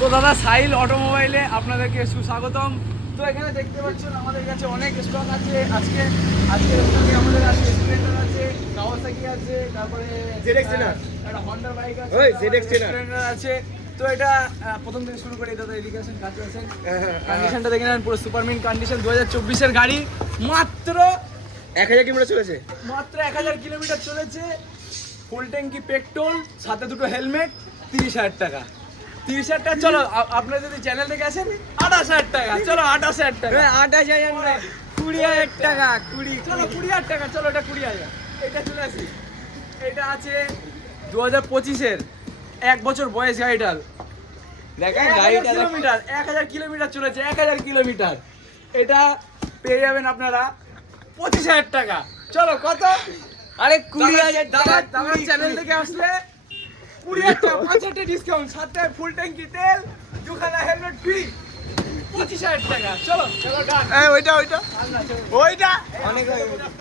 তো দাদা সাইল অটোমোবাইলে আপনাদেরকে সুস্বাগতম। তো এখানে দেখতে পাচ্ছেন আমাদের কাছে অনেক স্টক আছে। আজকে স্টকে আমাদের আছে স্প্লেন্ডার আছে, কাওয়াসাকি আছে, তারপরে ZX Trainer। একটা হন্ডা বাইক আছে, ওই ZX Trainer। স্প্লেন্ডার আছে। তো এটা প্রথম থেকে শুরু করে দাদা এদিকে আছেন, কাছে আছেন। কন্ডিশনটা দেখে নেন, পুরো সুপারমিন কন্ডিশন, 2024-এর গাড়ি। মাত্র 1000 কিলোমিটার চলেছে। 1000 কিলোমিটার চলেছে। ফুল ট্যাঙ্কি পেট্রোল, সাথে দুটো হেলমেট, 30,000 টাকা। 30,000 টাকা। চলো আপনারা যদি চ্যানেল থেকে আসেন 28,000 টাকা। চলো 28,000 টাকা। 28,000 20,000 টাকা 20 চলো 20,000 টাকা। চলো এটা 20,000। এটা চলে আসি। এটা আছে 2025-এর 1 বছর বয়স গাড়িটার। দেখা 1000 কিলোমিটার, 1000 কিলোমিটার চলেছে, 1000 কিলোমিটার। এটা পেয়ে যাবেন আপনারা 25,000 টাকা। চলো কত? আরে 20,000 দাদা টাকা। দাদার চ্যানেল থেকে আসলে 20,000 টাকা, 5,000 ডিসকাউন্ট, সাথে ফুল ট্যাঙ্কি তেল, দুখানা হেলমেট ফ্রি, 25,000 টাকা। চলো চলো ডান। ওইটা আর না, চলো। ওইটা অনেক